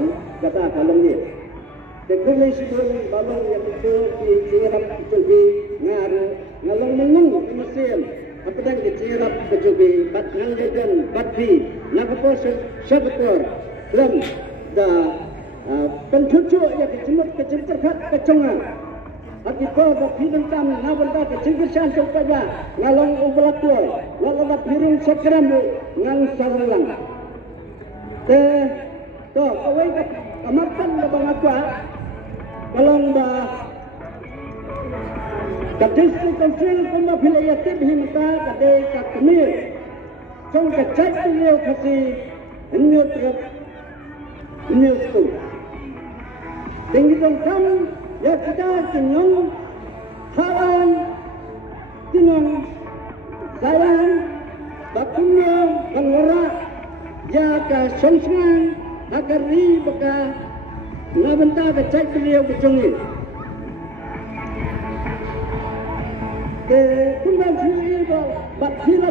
balong kata balong ni. Teknologi sebelum balong yang itu dicirap kecuali ngalong menung mesin. Apa dah dicirap kecuali bat nanggagan batbi nagapo sebetul belum dah pencucuk yang dicemut kecil-kecil kecongan. Hati kau berpindah tam nabenda kecil-kecilan supaya ngalong ubalatul ngalong piring sekeram ngang salulang. To awai ke amatan lebang aqua kalong ba kadis konsil kuma filayatib himta kade kakmir song kacak dia kasi inyo trap inyo stu tinggi dong kam ya kita tinong halan tinong sayan bakunya bangora ya ka songsngan agar ri baka nabenta kacak beliau kecungin ke kumbang sini bat sila